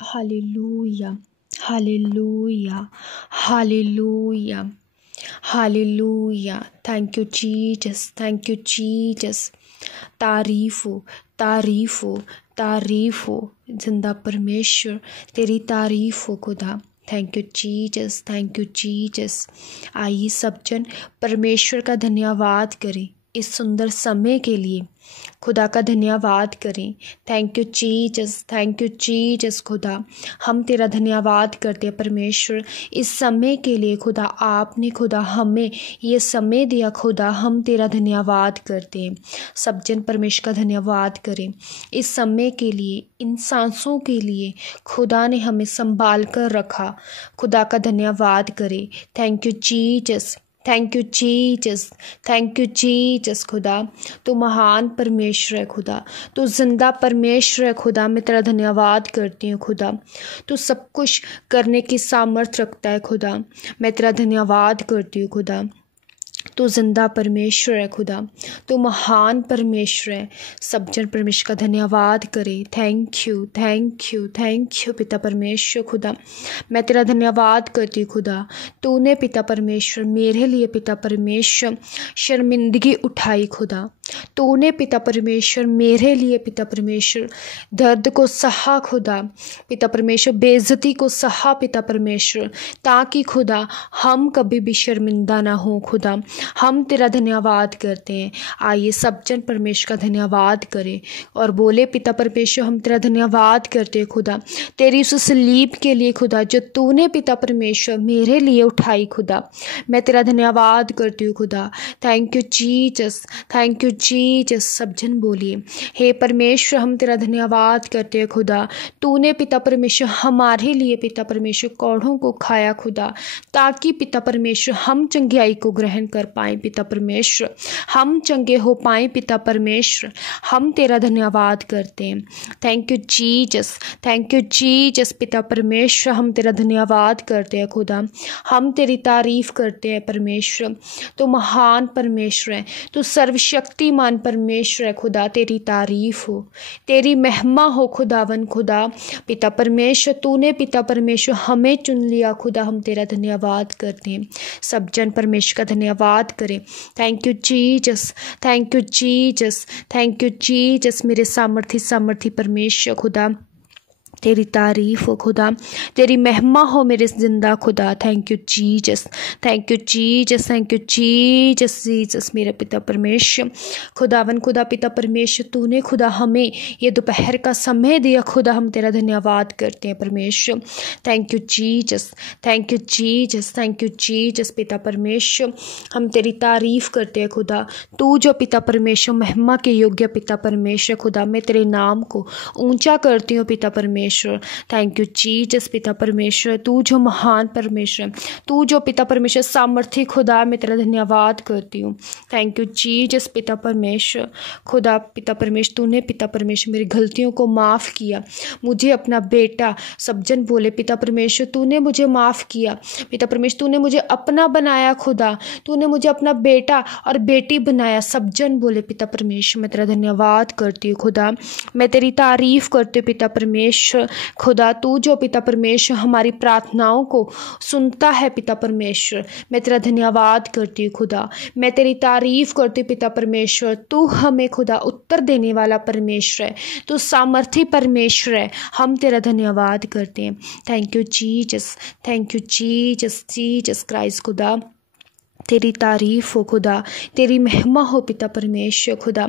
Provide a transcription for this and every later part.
Hallelujah, hallelujah, hallelujah, hallelujah. Thank you Jesus, thank you Jesus. तारीफ हो, तारीफ हो, तारीफ हो जिंदा परमेश्वर, तेरी तारीफ हो खुदा। Thank you Jesus, thank you Jesus. आइए सब जन परमेश्वर का धन्यवाद करें इस सुंदर समय के लिए। खुदा का धन्यवाद करें। Thank you Jesus, thank you Jesus. खुदा हम तेरा धन्यवाद करते हैं परमेश्वर इस समय के लिए। खुदा आपने खुदा हमें ये समय दिया। खुदा हम तेरा धन्यवाद करते हैं। सब जन परमेश्वर का धन्यवाद करें इस समय के लिए, इन सांसों के लिए खुदा ने हमें संभाल कर रखा। खुदा का धन्यवाद करें। Thank you Jesus, thank you Jesus, thank you Jesus. खुदा तू महान परमेश्वर है। खुदा तू जिंदा परमेश्वर है। खुदा मैं तेरा धन्यवाद करती हूँ। खुदा तू सब कुछ करने की सामर्थ्य रखता है। खुदा मैं तेरा धन्यवाद करती हूँ। खुदा तू जिंदा परमेश्वर है। खुदा तू महान परमेश्वर है। सब जन परमेश्वर का धन्यवाद करे। Thank you, thank you, thank you पिता परमेश्वर। खुदा मैं तेरा धन्यवाद करती हूँ। खुदा तूने पिता परमेश्वर मेरे लिए पिता परमेश्वर शर्मिंदगी उठाई। खुदा तूने पिता परमेश्वर मेरे लिए पिता परमेश्वर दर्द को सहा। खुदा पिता परमेश्वर बेइज्जती को सहा पिता परमेश्वर, ताकि खुदा हम कभी भी शर्मिंदा ना हो। खुदा हम तेरा धन्यवाद करते हैं। आइए सब जन परमेश्वर का धन्यवाद करें और बोले पिता परमेश्वर हम तेरा धन्यवाद करते हैं। खुदा तेरी उस सलीब के लिए खुदा जो तूने पिता परमेश्वर मेरे लिए उठाई। खुदा मैं तेरा धन्यवाद करती हूँ। खुदा thank you Jesus, thank you Jesus. सब जन बोलिए हे परमेश्वर हम तेरा धन्यवाद करते हैं। खुदा तूने पिता परमेश्वर हमारे लिए पिता परमेश्वर कौड़ों को खाया। खुदा ताकि पिता परमेश्वर हम चंगियाई को ग्रहण कर पाए। पिता परमेश्वर हम चंगे हो पाए। पिता परमेश्वर हम तेरा धन्यवाद करते हैं। Thank you Jesus, thank you Jesus. पिता परमेश्वर हम तेरा धन्यवाद करते हैं। खुदा हम तेरी तारीफ करते हैं। परमेश्वर तो महान परमेश्वर है, तो सर्वशक्तिमान परमेश्वर है। खुदा तेरी तारीफ हो, तेरी महिमा हो। खुदावन खुदा पिता परमेश्वर तूने पिता परमेश्वर हमें चुन लिया। खुदा हम तेरा धन्यवाद करते हैं। सब जन परमेश्वर का धन्यवाद करें। Thank you Jesus, thank you Jesus, thank you Jesus. मेरे सामर्थी परमेश्वर खुदा तेरी तारीफ हो। खुदा तेरी महिमा हो मेरे जिंदा। खुदा thank you Jesus, thank you Jesus, thank you Jesus. Jesus मेरे पिता परमेश्वर खुदावन खुदा पिता परमेश्वर तूने खुदा हमें ये दोपहर का समय दिया। खुदा हम तेरा धन्यवाद करते हैं परमेश्वर। Thank you Jesus, thank you Jesus, thank you Jesus. पिता परमेश्वर हम तेरी तारीफ करते हैं। खुदा तू जो पिता परमेश्वर महिमा के योग्य पिता परमेश्वर। खुदा मैं तेरे नाम को ऊंचा करती हूँ पिता परमेश्वर। थैंक यू जीसस पिता परमेश्वर तू जो महान परमेश्वर, तू जो पिता परमेश्वर सामर्थी। खुदा मैं तेरा धन्यवाद करती हूँ। थैंक यू जीसस पिता परमेश्वर। खुदा पिता परमेश्वर तूने पिता परमेश्वर मेरी गलतियों को माफ़ किया, मुझे अपना बेटा। सब जन बोले पिता परमेश्वर तूने मुझे माफ़ किया। पिता परमेश्वर तूने मुझे अपना बनाया। खुदा तूने मुझे अपना बेटा और बेटी बनाया। सब जन बोले पिता परमेश्वर मैं तेरा धन्यवाद करती हूँ। खुदा मैं तेरी तारीफ करती हूँ पिता परमेश्वर। खुदा तू जो पिता परमेश्वर हमारी प्रार्थनाओं को सुनता है। पिता परमेश्वर मैं तेरा धन्यवाद करती हूँ। खुदा मैं तेरी तारीफ करती हूँ पिता परमेश्वर। तू हमें खुदा उत्तर देने वाला परमेश्वर है, तू सामर्थी परमेश्वर है। हम तेरा धन्यवाद करते हैं। Thank you Jesus, thank you Jesus, Jesus Christ. खुदा तेरी तारीफ हो। खुदा तेरी महिमा हो पिता परमेश्वर। खुदा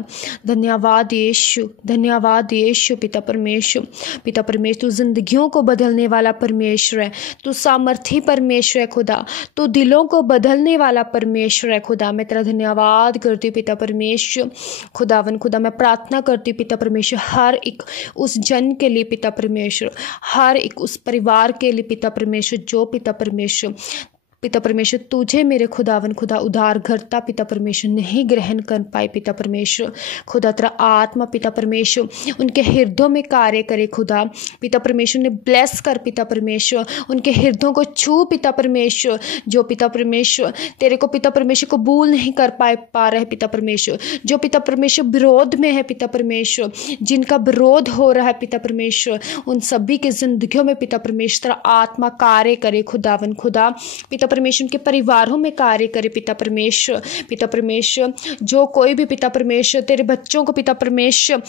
धन्यवाद यीशु, धन्यवाद यीशु। पिता परमेश्वर, पिता परमेश्वर तू जिंदगियों को बदलने वाला परमेश्वर है, तू सामर्थी परमेश्वर है। खुदा तू दिलों को बदलने वाला परमेश्वर है। खुदा मैं तेरा धन्यवाद करती हूँ पिता परमेश्वर। खुदावन खुदा मैं प्रार्थना करती हूँ पिता परमेश्वर हर एक उस जन के लिए पिता परमेश्वर, हर एक उस परिवार के लिए पिता परमेश्वर जो पिता परमेश्वर पिता परमेश्वर तुझे मेरे खुदावन खुदा उधार घरता पिता परमेश्वर नहीं ग्रहण कर पाए पिता परमेश्वर। खुदा तेरा आत्मा पिता परमेश्वर उनके हृदयों में कार्य करे खुदा। पिता परमेश्वर ने ब्लेस कर पिता परमेश्वर, उनके हृदयों को छू पिता परमेश्वर। जो पिता परमेश्वर तेरे को पिता परमेश्वर कबूल नहीं कर पा रहे पिता परमेश्वर, जो पिता परमेश्वर विरोध में है पिता परमेश्वर, जिनका विरोध हो रहा है पिता परमेश्वर, उन सभी के जिंदगियों में पिता परमेश्वर तेरा आत्मा कार्य करे खुदावन खुदा। पिता परमेश्वर के परिवारों में कार्य करे पिता परमेश्वर। पिता परमेश्वर जो कोई भी पिता परमेश्वर तेरे बच्चों को पिता परमेश्वर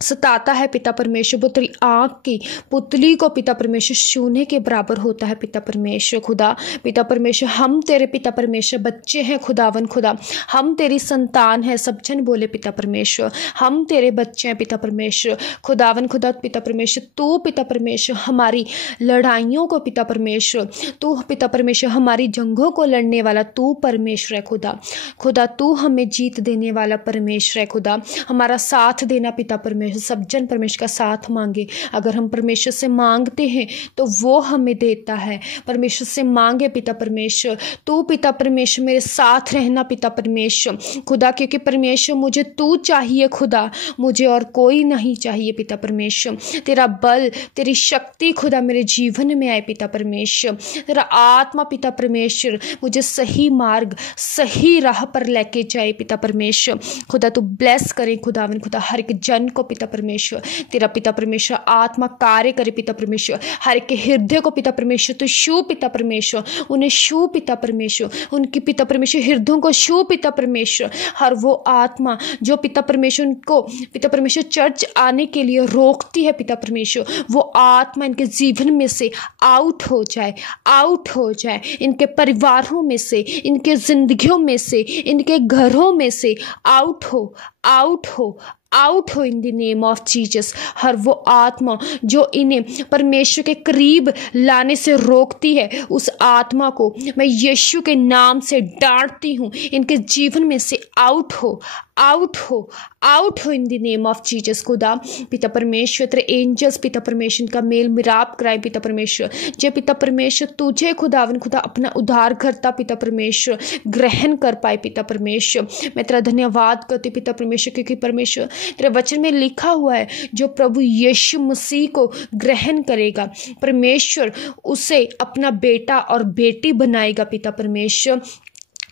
सताता है पिता परमेश्वर, वो तेरी आँख की पुतली को पिता परमेश्वर छूने के बराबर होता है पिता परमेश्वर खुदा। पिता परमेश्वर हम तेरे पिता परमेश्वर बच्चे हैं खुदावन खुदा, हम तेरी संतान है। सब जन बोले पिता परमेश्वर हम तेरे बच्चे हैं पिता परमेश्वर खुदावन खुदा। पिता परमेश्वर तू पिता परमेश्वर हमारी लड़ाइयों को पिता परमेश्वर, तू पिता परमेश्वर हमारी जंगों को लड़ने वाला तू परमेश्वर है खुदा। खुदा तू हमें जीत देने वाला परमेश्वर है खुदा। हमारा साथ देना पिता परमेश्वर। सब जन परमेश्वर का साथ मांगे। अगर हम परमेश्वर से मांगते हैं तो वो हमें देता है। परमेश्वर से मांगे पिता परमेश्वर, तू पिता परमेश्वर मेरे साथ रहना पिता परमेश्वर खुदा, क्योंकि परमेश्वर मुझे तू चाहिए खुदा, मुझे और कोई नहीं चाहिए पिता परमेश्वर। तेरा बल तेरी शक्ति खुदा मेरे जीवन में आए पिता परमेश्वर। तेरा आत्मा पिता परमेश्वर मुझे सही मार्ग सही राह पर लेके जाए पिता परमेश्वर खुदा। तू ब्लेस करे खुदावन खुदा हर एक जन को पिता परमेश्वर। तेरा पिता परमेश्वर आत्मा कार्य करे पिता परमेश्वर। हर एक हृदय को पिता परमेश्वर तू छू पिता परमेश्वर, उन्हें छू पिता परमेश्वर, उनकी पिता परमेश्वर हृदयों को छू पिता परमेश्वर। हर वो आत्मा जो पिता परमेश्वर उनको पिता परमेश्वर चर्च आने के लिए रोकती है पिता परमेश्वर, वो आत्मा इनके जीवन में से आउट हो जाए, आउट हो जाए। इनके परिवारों में से, इनके जिंदगियों में से, इनके घरों में से आउट हो, आउट हो, आउट हो in the name of Jesus. हर वो आत्मा जो इन्हें परमेश्वर के करीब लाने से रोकती है, उस आत्मा को मैं यीशु के नाम से डांटती हूँ। इनके जीवन में से आउट हो, आउट हो, आउट हो in the name of Jesus खुदा। पिता परमेश्वर तेरे एंजल्स पिता परमेश्वर का मेल मिलाप कराए पिता परमेश्वर। जय पिता परमेश्वर तुझे खुदावन खुदा अपना उद्धार करता पिता परमेश्वर ग्रहण कर पाए पिता परमेश्वर। मैं तेरा धन्यवाद करती पिता परमेश्वर, क्योंकि परमेश्वर तेरे वचन में लिखा हुआ है जो प्रभु यीशु मसीह को ग्रहण करेगा परमेश्वर उसे अपना बेटा और बेटी बनाएगा पिता परमेश्वर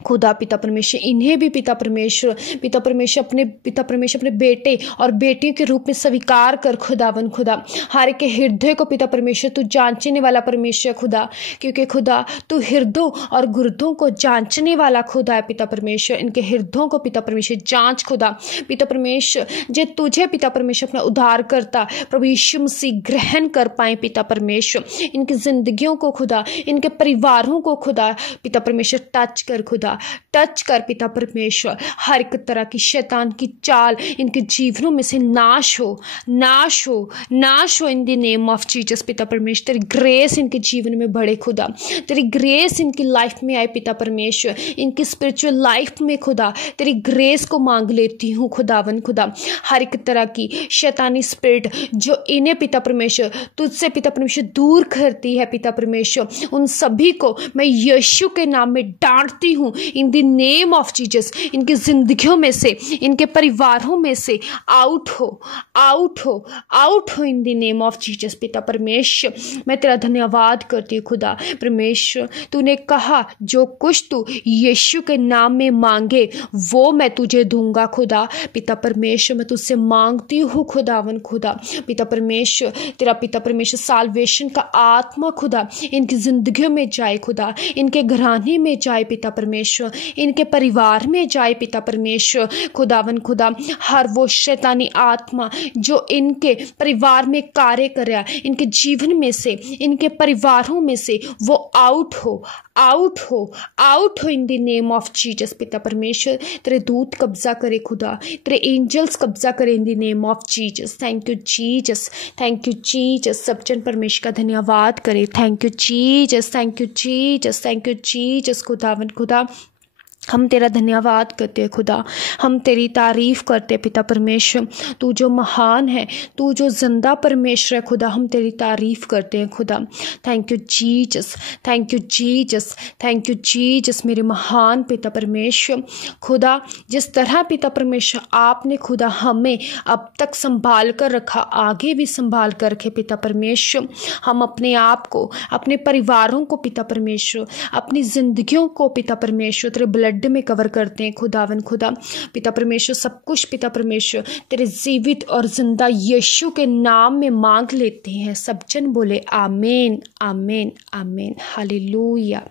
खुदा। पिता परमेश्वर इन्हें भी पिता परमेश्वर अपने बेटे और बेटियों के रूप में स्वीकार कर खुदावन खुदा। हर के हृदय को पिता परमेश्वर तू जांचने वाला परमेश्वर खुदा, क्योंकि खुदा तू हृदयों और गुर्दों को जांचने वाला खुदा है पिता परमेश्वर। इनके हृदयों को पिता परमेश्वर जांच खुदा। पिता परमेश्वर जे तुझे पिता परमेश्वर अपना उद्धार करता प्रभु यीशु मसीह ग्रहण कर पाए पिता परमेश्वर। इनकी जिंदगियों को खुदा, इनके परिवारों को खुदा पिता परमेश्वर टच कर खुदा, टच कर पिता परमेश्वर। हर एक तरह की शैतान की चाल इनके जीवनों में से नाश हो, नाश हो, नाश हो in the name of Jesus पिता परमेश्वर। तेरी ग्रेस इनके जीवन में बढ़े खुदा, तेरी ग्रेस इनकी लाइफ में आए पिता परमेश्वर। इनकी स्पिरिचुअल लाइफ में खुदा तेरी ग्रेस को मांग लेती हूँ खुदावन खुदा। हर एक तरह की शैतानी स्पिरिट जो इन्हें पिता परमेश्वर तुझसे पिता परमेश्वर दूर करती है पिता परमेश्वर, उन सभी को मैं यीशु के नाम में डांटती हूँ इन द नेम ऑफ जीसस। इनकी जिंदगियों में से, इनके परिवारों में से आउट हो, आउट हो, आउट हो in the name of Jesus पिता परमेश्वर। मैं तेरा धन्यवाद करती हूँ खुदा परमेश्वर। तूने कहा जो कुछ तू यीशु के नाम में मांगे वो मैं तुझे दूंगा खुदा। पिता परमेश्वर मैं तुझसे मांगती हूँ खुदावन खुदा। पिता परमेश्वर तेरा पिता परमेश्वर साल्वेशन का आत्मा खुदा इनकी जिंदगियों में जाए खुदा, इनके घराने में जाए पिता परमेश्वर, इनके परिवार में जाए पिता परमेश्वर खुदावन खुदा। हर वो शैतानी आत्मा जो इनके परिवार में कार्य कर रहा है, इनके जीवन में से, इनके परिवारों में से वो आउट हो, आउट हो, आउट हो in the name of Jesus पिता परमेश्वर। तेरे दूत कब्जा करे खुदा, तेरे एंजल्स कब्जा करे इन the name of Jesus. Thank you Jesus, thank you Jesus. सब जन परमेश्वर का धन्यवाद करे। Thank you Jesus, thank you Jesus, thank you Jesus खुदावन खुदा। हम तेरा धन्यवाद करते हैं खुदा, हम तेरी तारीफ़ करते हैं पिता परमेश्वर। तू जो महान है, तू जो जिंदा परमेश्वर है खुदा, हम तेरी तारीफ़ करते हैं खुदा। Thank you Jesus, thank you Jesus, thank you Jesus मेरे महान पिता परमेश्वर। खुदा जिस तरह पिता परमेश्वर आपने खुदा हमें अब तक संभाल कर रखा, आगे भी संभाल कर रखे पिता परमेश्वर। हम अपने आप को, अपने परिवारों को पिता परमेश्वर, अपनी ज़िंदगियों को पिता परमेश्वर तेरे ब्लड में कवर करते हैं खुदावन खुदा। पिता परमेश्वर सब कुछ पिता परमेश्वर तेरे जीवित और जिंदा यीशु के नाम में मांग लेते हैं। सब जन बोले आमीन, आमीन, आमीन, हालेलुया।